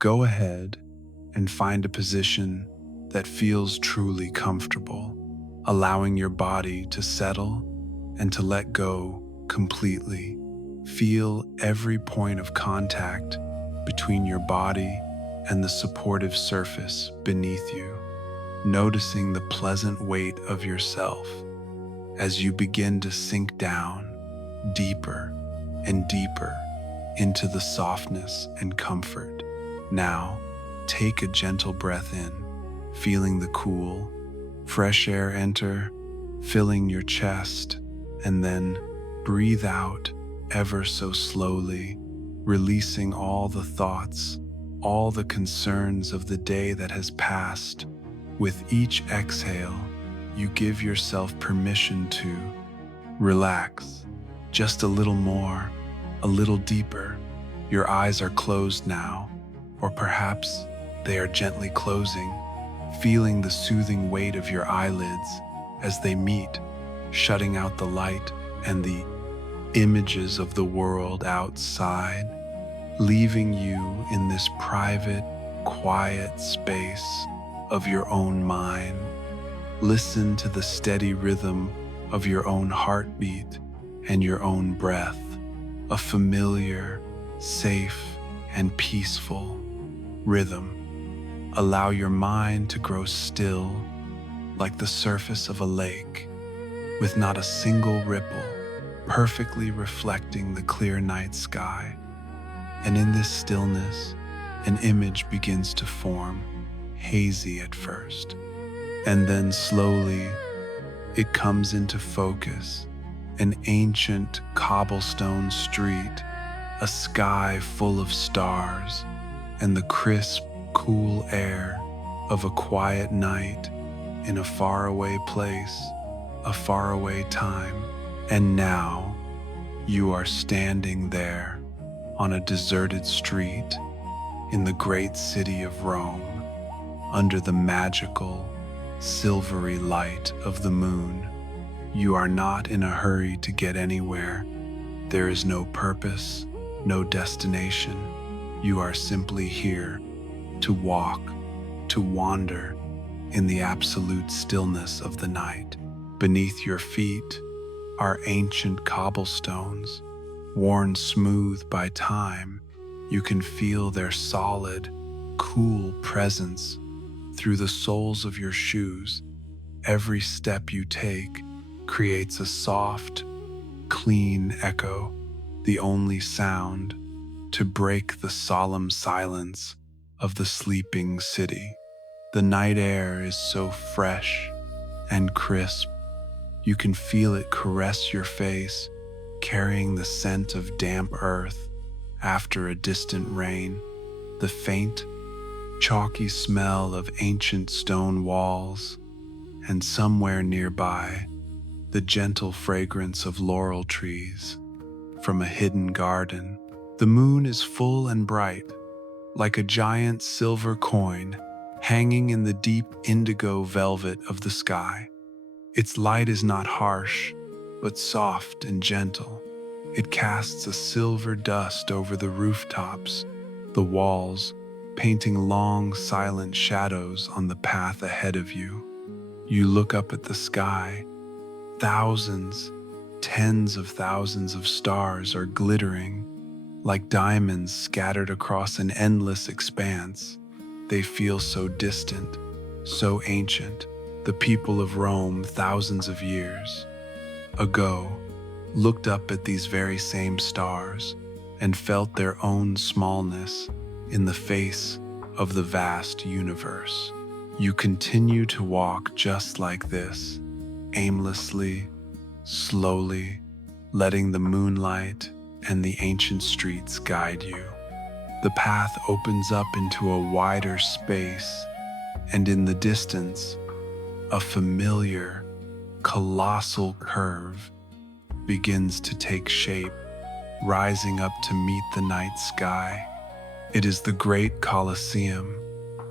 Go ahead and find a position that feels truly comfortable, allowing your body to settle and to let go completely. Feel every point of contact between your body and the supportive surface beneath you, noticing the pleasant weight of yourself as you begin to sink down deeper and deeper into the softness and comfort. Now, take a gentle breath in, feeling the cool, fresh air enter, filling your chest, and then breathe out ever so slowly, releasing all the thoughts, all the concerns of the day that has passed. With each exhale, you give yourself permission to relax just a little more, a little deeper. Your eyes are closed now, or perhaps they are gently closing, feeling the soothing weight of your eyelids as they meet, shutting out the light and the images of the world outside, leaving you in this private, quiet space of your own mind. Listen to the steady rhythm of your own heartbeat and your own breath, a familiar, safe, and peaceful rhythm. Allow your mind to grow still like the surface of a lake, with not a single ripple, perfectly reflecting the clear night sky. And in this stillness, an image begins to form, hazy at first, and then slowly it comes into focus. An ancient cobblestone street, a sky full of stars, and the crisp, cool air of a quiet night in a faraway place, a faraway time. And now you are standing there on a deserted street in the great city of Rome, under the magical, silvery light of the moon. You are not in a hurry to get anywhere. There is no purpose, no destination. You are simply here to walk, to wander in the absolute stillness of the night. Beneath your feet are ancient cobblestones, worn smooth by time. You can feel their solid, cool presence through the soles of your shoes. Every step you take creates a soft, clean echo, the only sound to break the solemn silence of the sleeping city. The night air is so fresh and crisp. You can feel it caress your face, carrying the scent of damp earth after a distant rain, the faint, chalky smell of ancient stone walls, and somewhere nearby, the gentle fragrance of laurel trees from a hidden garden. The moon is full and bright, like a giant silver coin hanging in the deep indigo velvet of the sky. Its light is not harsh, but soft and gentle. It casts a silver dust over the rooftops, the walls, painting long, silent shadows on the path ahead of you. You look up at the sky. Thousands, tens of thousands of stars are glittering like diamonds scattered across an endless expanse. They feel so distant, so ancient. The people of Rome, thousands of years ago, looked up at these very same stars and felt their own smallness in the face of the vast universe. You continue to walk just like this, aimlessly, slowly, letting the moonlight and the ancient streets guide you. The path opens up into a wider space, and in the distance, a familiar, colossal curve begins to take shape, rising up to meet the night sky. It is the great Colosseum,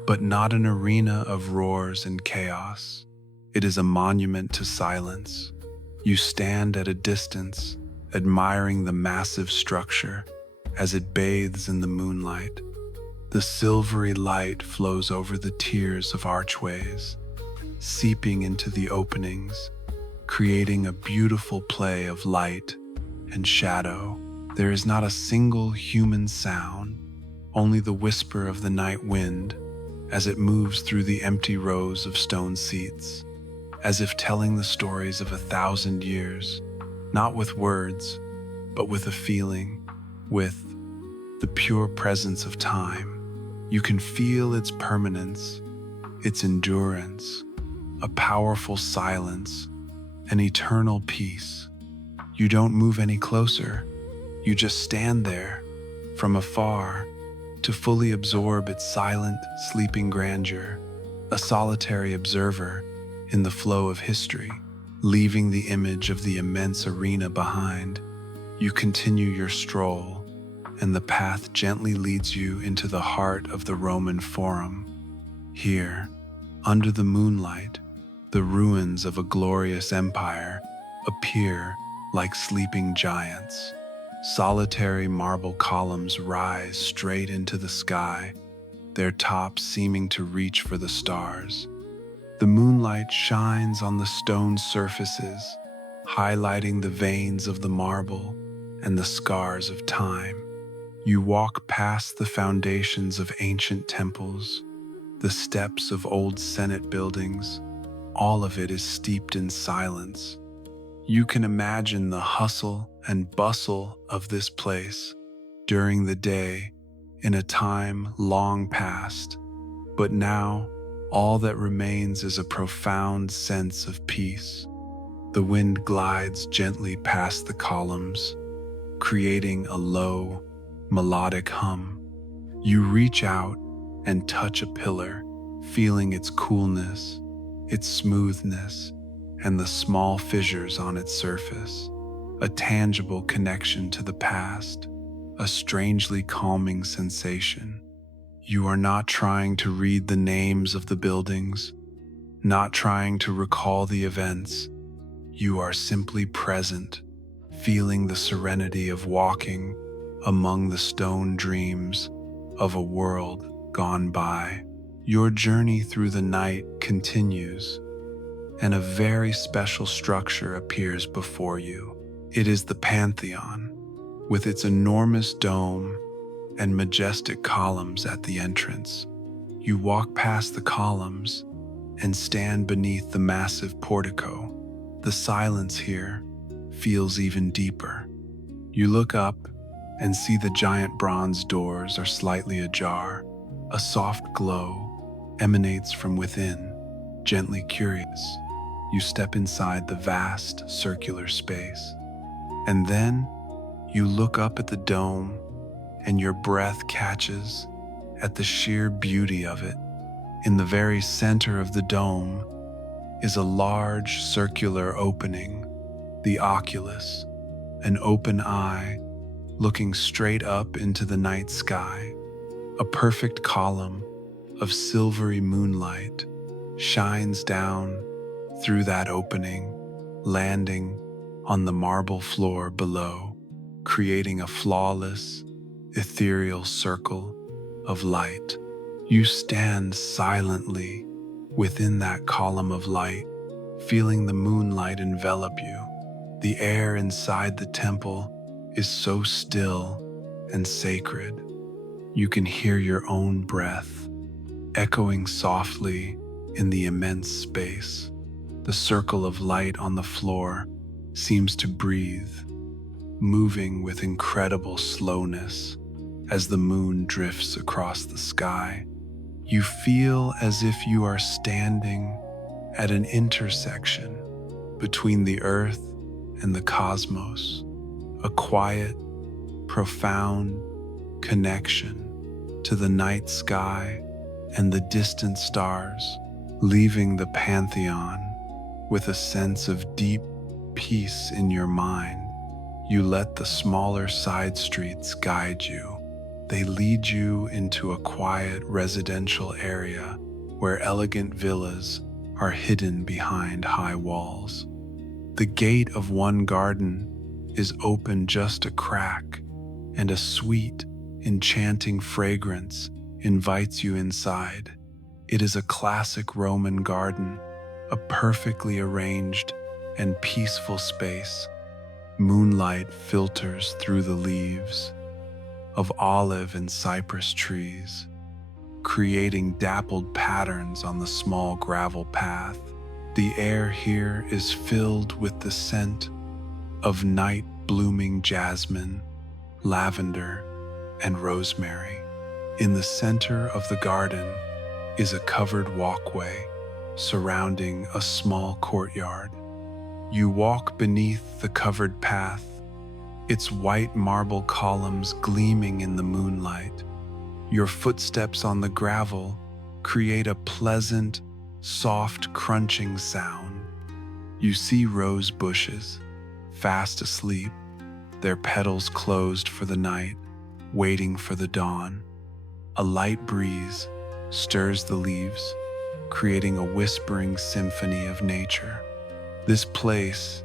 but not an arena of roars and chaos. It is a monument to silence. You stand at a distance, admiring the massive structure as it bathes in the moonlight. The silvery light flows over the tiers of archways, seeping into the openings, creating a beautiful play of light and shadow. There is not a single human sound, only the whisper of the night wind as it moves through the empty rows of stone seats, as if telling the stories of 1,000 years, not with words, but with a feeling, with the pure presence of time. You can feel its permanence, its endurance, a powerful silence, an eternal peace. You don't move any closer. You just stand there, from afar, to fully absorb its silent, sleeping grandeur, a solitary observer in the flow of history, leaving the image of the immense arena behind. You continue your stroll, and the path gently leads you into the heart of the Roman Forum. Here, under the moonlight, the ruins of a glorious empire appear like sleeping giants. Solitary marble columns rise straight into the sky, their tops seeming to reach for the stars. The moonlight shines on the stone surfaces, highlighting the veins of the marble and the scars of time. You walk past the foundations of ancient temples, the steps of old Senate buildings. All of it is steeped in silence. You can imagine the hustle and bustle of this place during the day in a time long past, but now all that remains is a profound sense of peace. The wind glides gently past the columns, creating a low, melodic hum. You reach out and touch a pillar, feeling its coolness, its smoothness, and the small fissures on its surface, a tangible connection to the past, a strangely calming sensation. You are not trying to read the names of the buildings, not trying to recall the events. You are simply present, feeling the serenity of walking among the stone dreams of a world gone by. Your journey through the night continues, and a very special structure appears before you. It is the Pantheon, with its enormous dome and majestic columns at the entrance. You walk past the columns and stand beneath the massive portico. The silence here feels even deeper. You look up and see the giant bronze doors are slightly ajar. A soft glow emanates from within, gently curious. You step inside the vast circular space. And then you look up at the dome, and your breath catches at the sheer beauty of it. In the very center of the dome is a large circular opening, the oculus, an open eye looking straight up into the night sky. A perfect column of silvery moonlight shines down through that opening, landing on the marble floor below, creating a flawless, ethereal circle of light. You stand silently within that column of light, feeling the moonlight envelop you. The air inside the temple is so still and sacred. You can hear your own breath echoing softly in the immense space. The circle of light on the floor seems to breathe, moving with incredible slowness as the moon drifts across the sky. You feel as if you are standing at an intersection between the earth and the cosmos, a quiet, profound connection to the night sky and the distant stars, leaving the Pantheon with a sense of deep peace in your mind. You let the smaller side streets guide you. They lead you into a quiet residential area where elegant villas are hidden behind high walls. The gate of one garden is open just a crack, and a sweet, enchanting fragrance invites you inside. It is a classic Roman garden, a perfectly arranged and peaceful space. Moonlight filters through the leaves of olive and cypress trees, creating dappled patterns on the small gravel path. The air here is filled with the scent of night-blooming jasmine, lavender, and rosemary. In the center of the garden is a covered walkway surrounding a small courtyard. You walk beneath the covered path, its white marble columns gleaming in the moonlight. Your footsteps on the gravel create a pleasant, soft crunching sound. You see rose bushes, fast asleep, their petals closed for the night, waiting for the dawn. A light breeze stirs the leaves, creating a whispering symphony of nature. This place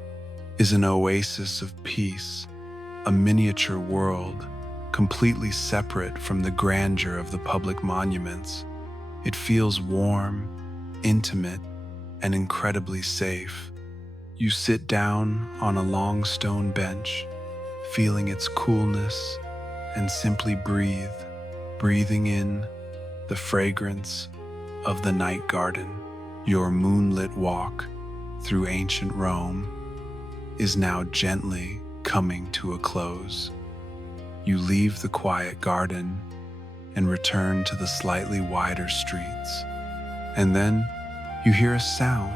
is an oasis of peace, a miniature world completely separate from the grandeur of the public monuments. It feels warm, intimate, and incredibly safe. You sit down on a long stone bench, feeling its coolness, and simply breathe, breathing in the fragrance of the night garden. Your moonlit walk through ancient Rome is now gently coming to a close. You leave the quiet garden and return to the slightly wider streets. And then you hear a sound,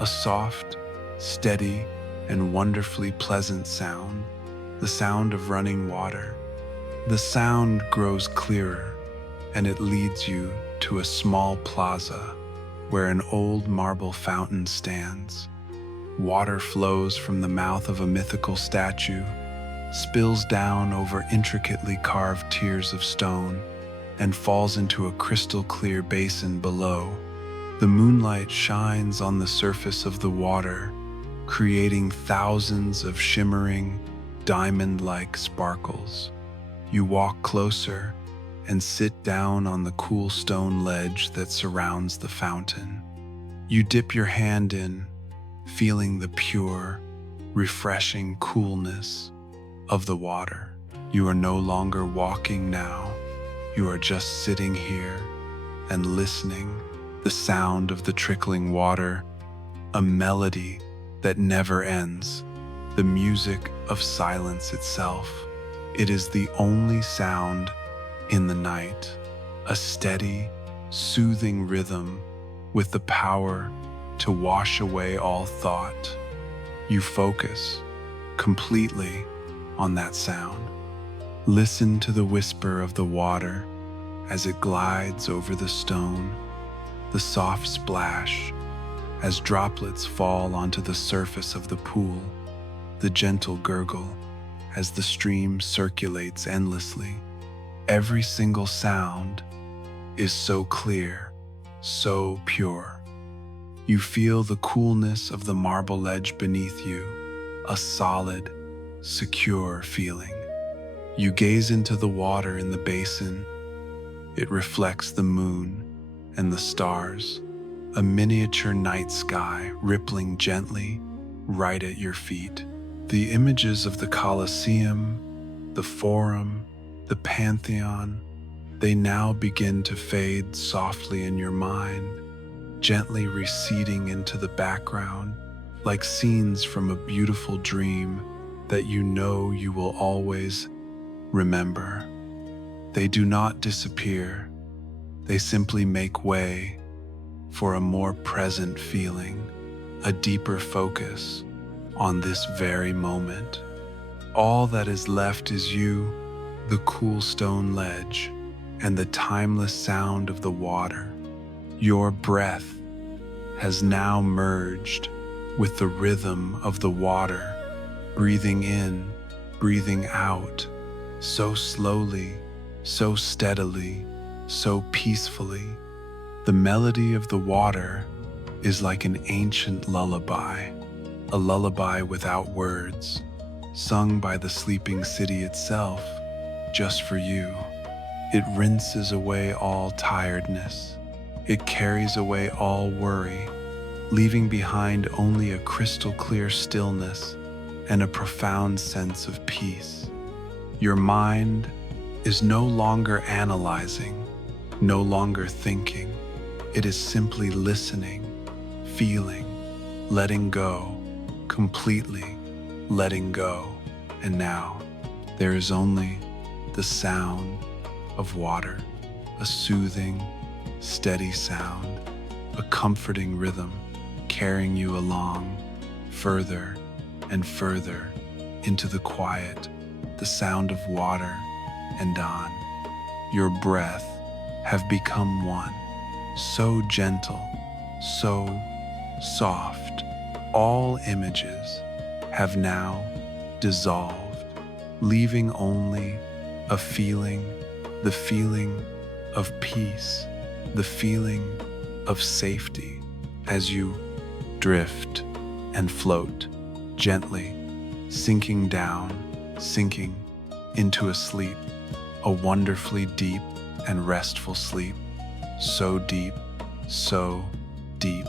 a soft, steady, and wonderfully pleasant sound, the sound of running water. The sound grows clearer, and it leads you to a small plaza where an old marble fountain stands. Water flows from the mouth of a mythical statue, spills down over intricately carved tiers of stone, and falls into a crystal-clear basin below. The moonlight shines on the surface of the water, creating thousands of shimmering, diamond-like sparkles. You walk closer and sit down on the cool stone ledge that surrounds the fountain. You dip your hand in, feeling the pure, refreshing coolness of the water. You are no longer walking now. You are just sitting here and listening. The sound of the trickling water, a melody that never ends, the music of silence itself. It is the only sound in the night, a steady, soothing rhythm with the power to wash away all thought. You focus completely on that sound. Listen to the whisper of the water as it glides over the stone, the soft splash as droplets fall onto the surface of the pool, the gentle gurgle as the stream circulates endlessly. Every single sound is so clear, so pure. You feel the coolness of the marble ledge beneath you, a solid, secure feeling. You gaze into the water in the basin. It reflects the moon and the stars, a miniature night sky rippling gently right at your feet. The images of the Colosseum, the Forum, the Pantheon, they now begin to fade softly in your mind, gently receding into the background, like scenes from a beautiful dream that you know you will always remember. They do not disappear. They simply make way for a more present feeling, a deeper focus on this very moment. All that is left is you, the cool stone ledge, and the timeless sound of the water. Your breath has now merged with the rhythm of the water, breathing in, breathing out, so slowly, so steadily, so peacefully. The melody of the water is like an ancient lullaby, a lullaby without words, sung by the sleeping city itself, just for you. It rinses away all tiredness. It carries away all worry, leaving behind only a crystal clear stillness and a profound sense of peace. Your mind is no longer analyzing, no longer thinking. It is simply listening, feeling, letting go, completely letting go. And now there is only the sound of water, a soothing, steady sound, a comforting rhythm carrying you along further and further into the quiet, the sound of water, and on. Your breath have become one, so gentle, so soft. All images have now dissolved, leaving only a feeling, the feeling of peace, the feeling of safety as you drift and float gently, sinking down, sinking into a sleep, a wonderfully deep and restful sleep, so deep, so deep.